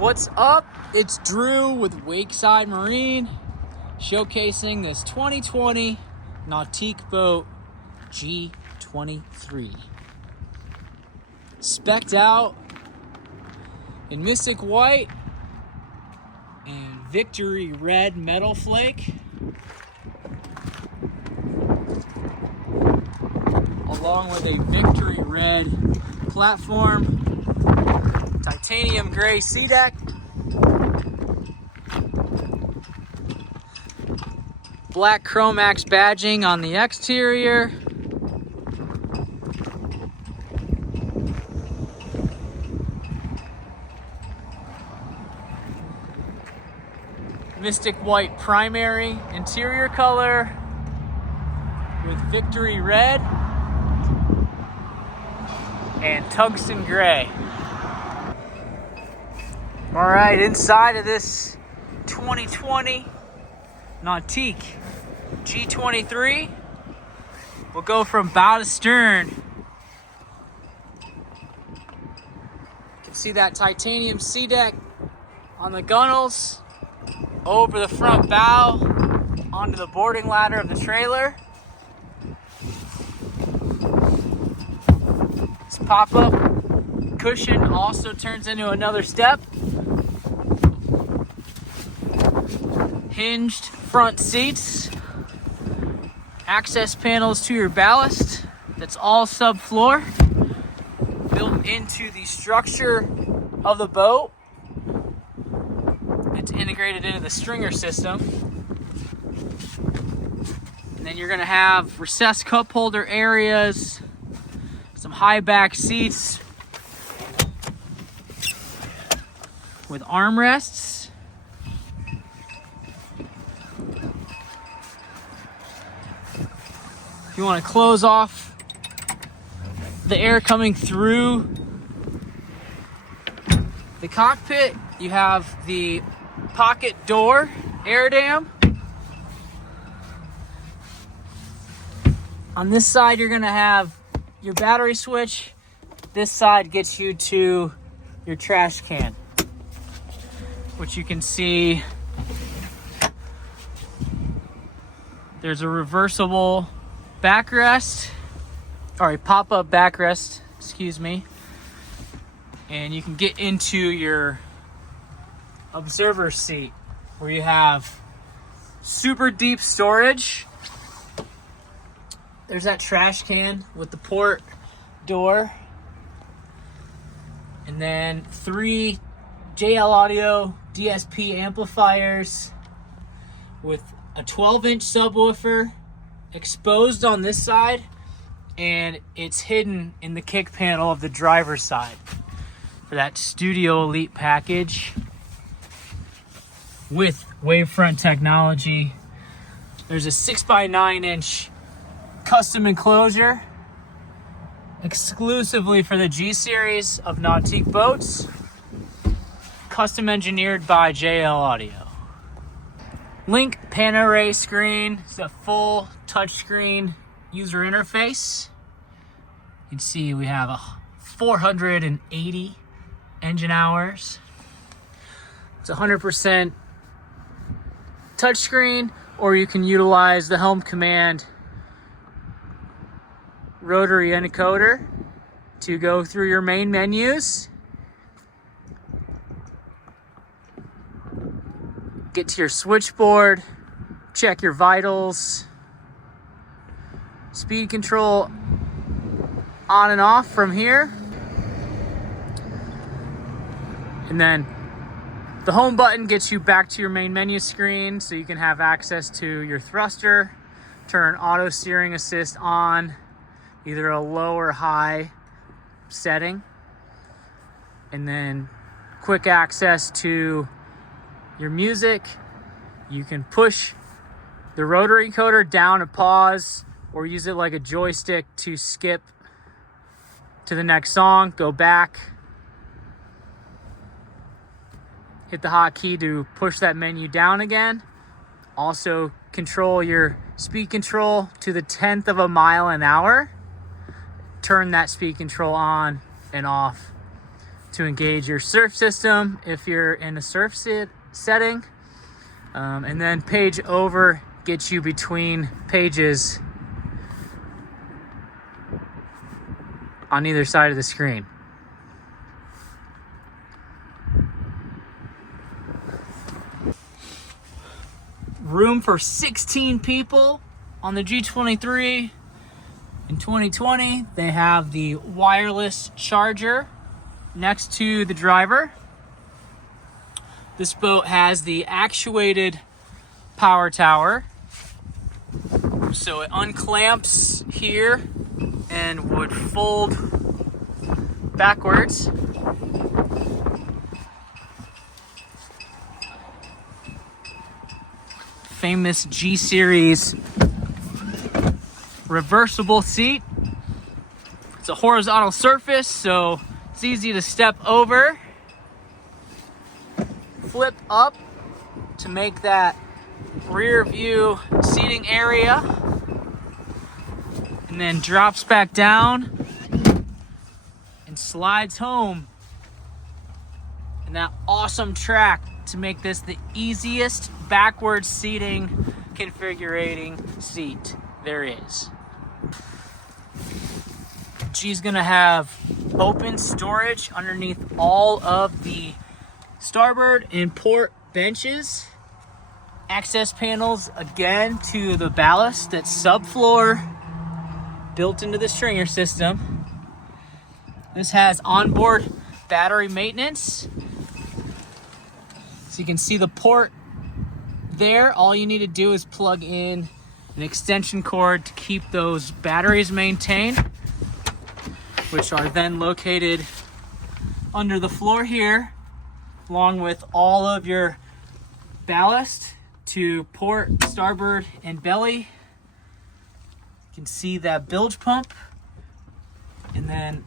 What's up? It's Drew with Wakeside Marine, showcasing this 2020 Nautique boat G23. Specced out in Mystic White and Victory Red metal flake, along with a Victory Red platform, titanium gray sea deck, black Chromax badging on the exterior, Mystic White primary interior color with Victory Red and tungsten gray. All right, inside of this 2020 Nautique G23, we'll go from bow to stern. You can see that titanium sea deck on the gunnels, over the front bow, onto the boarding ladder of the trailer. This pop-up cushion also turns into another step. Hinged front seats, access panels to your ballast, that's all subfloor, built into the structure of the boat. It's integrated into the stringer system. And then you're gonna have recessed cup holder areas, some high back seats with armrests. If you want to close off the air coming through the cockpit, you have the pocket door air dam. On this side, you're going to have your battery switch. This side gets you to your trash can, which you can see there's a reversible backrest, or a pop-up backrest, excuse me, and you can get into your observer seat where you have super deep storage. There's that trash can with the port door, and then 3 JL Audio DSP amplifiers with a 12-inch subwoofer exposed on this side, and it's hidden in the kick panel of the driver's side for that Studio Elite package with WaveFront technology. There's a 6x9-inch custom enclosure exclusively for the G series of Nautique boats, custom engineered by JL Audio. Link pan array screen. It's a full touchscreen user interface. You can see we have 480 engine hours. It's 100% touchscreen, or you can utilize the Helm Command rotary encoder to go through your main menus, get to your switchboard, check your vitals, speed control on and off from here, and then the home button gets you back to your main menu screen so you can have access to your thruster, turn auto steering assist on, either a low or high setting, and then quick access to your music. You can push the rotary encoder down to pause, or use it like a joystick to skip to the next song, go back. Hit the hotkey to push that menu down again. Also control your speed control to the 10th of a mile an hour. Turn that speed control on and off to engage your surf system if you're in a surf setting. And then page over gets you between pages on either side of the screen. Room for 16 people on the G23. In 2020, they have the wireless charger next to the driver. This boat has the actuated power tower. So it unclamps here and would fold backwards. Famous G series reversible seat. It's a horizontal surface, so it's easy to step over, flip up to make that rear view seating area, and then drops back down and slides home in that awesome track to make this the easiest backwards seating configuring seat there is. G's gonna have open storage underneath all of the starboard and port benches. Access panels again to the ballast that's subfloor built into the stringer system. This has onboard battery maintenance. So you can see the port there. All you need to do is plug in an extension cord to keep those batteries maintained, which are then located under the floor here, along with all of your ballast to port, starboard, and belly. You can see that bilge pump, and then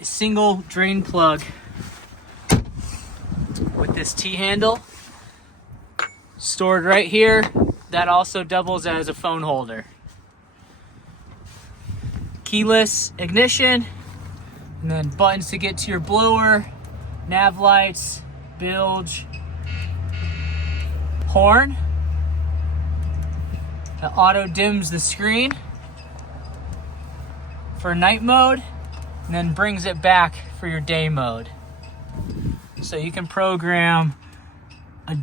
a single drain plug with this T-handle stored right here. That also doubles as a phone holder. Keyless ignition, and then buttons to get to your blower, nav lights, bilge, horn. That auto dims the screen for night mode, and then brings it back for your day mode. So you can program a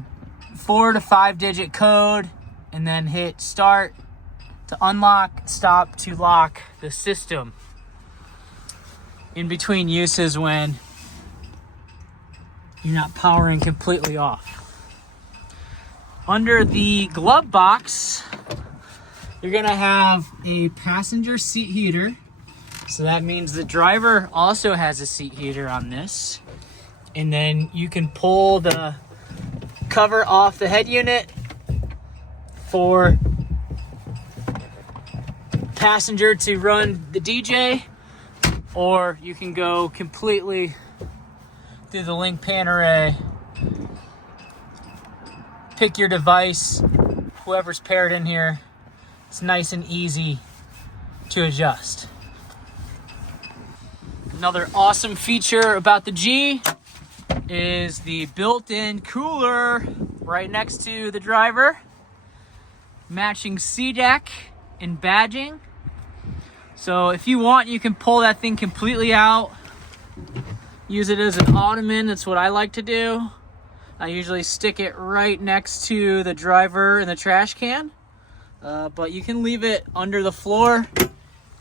4 to 5 digit code and then hit start to unlock, stop to lock the system in between uses when you're not powering completely off. Under the glove box, you're gonna have a passenger seat heater. So that means the driver also has a seat heater on this. And then you can pull the cover off the head unit for passenger to run the DJ, or you can go completely through the link pan array, pick your device, whoever's paired in here. It's nice and easy to adjust. Another awesome feature about the G is the built-in cooler right next to the driver. Matching C-deck and badging. So if you want, you can pull that thing completely out. Use it as an ottoman. That's what I like to do. I usually stick it right next to the driver and the trash can. But you can leave it under the floor.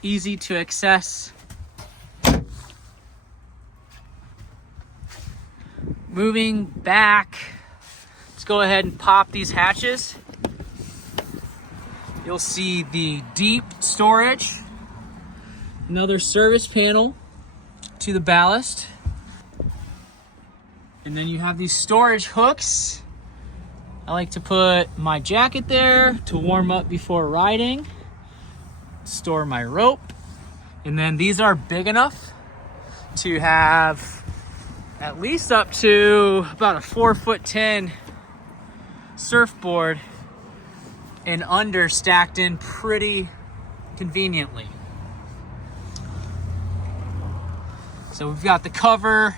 Easy to access. Moving back, let's go ahead and pop these hatches. You'll see the deep storage, another service panel to the ballast, and then you have these storage hooks. I like to put my jacket there to warm up before riding, store my rope, and then these are big enough to have at least up to about a 4'10" surfboard and under stacked in pretty conveniently. So we've got the cover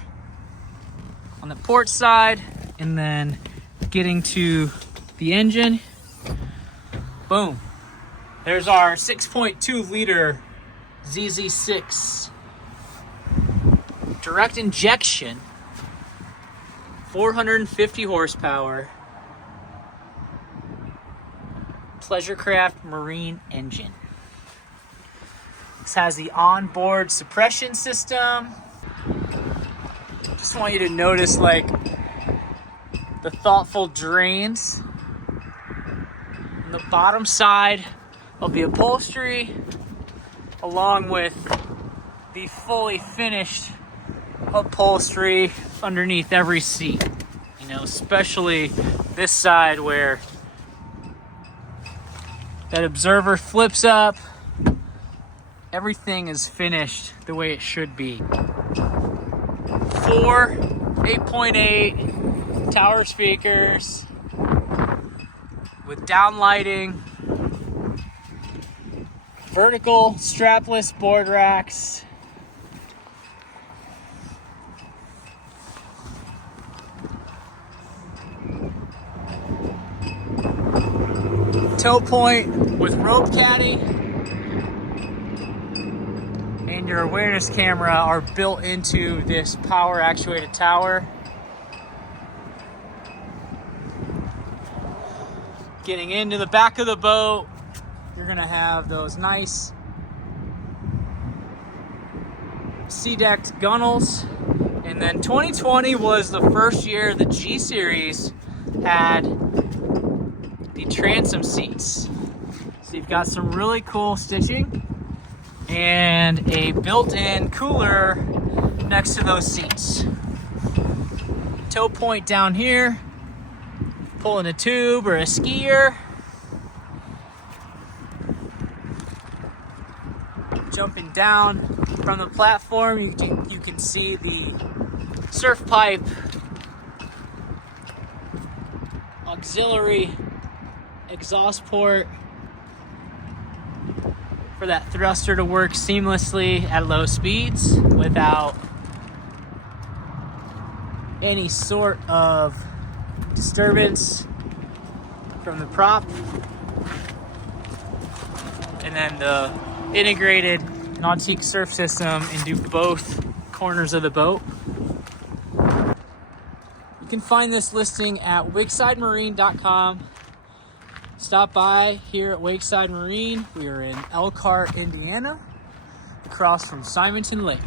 on the port side, and then getting to the engine, boom. There's our 6.2 liter ZZ6 direct injection, 450 horsepower, Pleasurecraft marine engine. This has the onboard suppression system. Just want you to notice like the thoughtful drains. On the bottom side of the upholstery, along with the fully finished upholstery underneath every seat. You know, especially this side where that observer flips up. Everything is finished the way it should be. 4 8.8 tower speakers with downlighting, vertical strapless board racks, tow point with rope caddy, and your awareness camera are built into this power actuated tower. Getting into the back of the boat, you're gonna have those nice sea-decked gunnels. And then 2020 was the first year the G Series had the transom seats. So you've got some really cool stitching and a built-in cooler next to those seats. Tow point down here, pulling a tube or a skier. Jumping down from the platform, you can see the surf pipe, auxiliary exhaust port for that thruster to work seamlessly at low speeds without any sort of disturbance from the prop. And then the integrated Nautique surf system into both corners of the boat. You can find this listing at wakesidemarine.com. Stop by here at Wakeside Marine. We are in Elkhart, Indiana, across from Simonton Lake.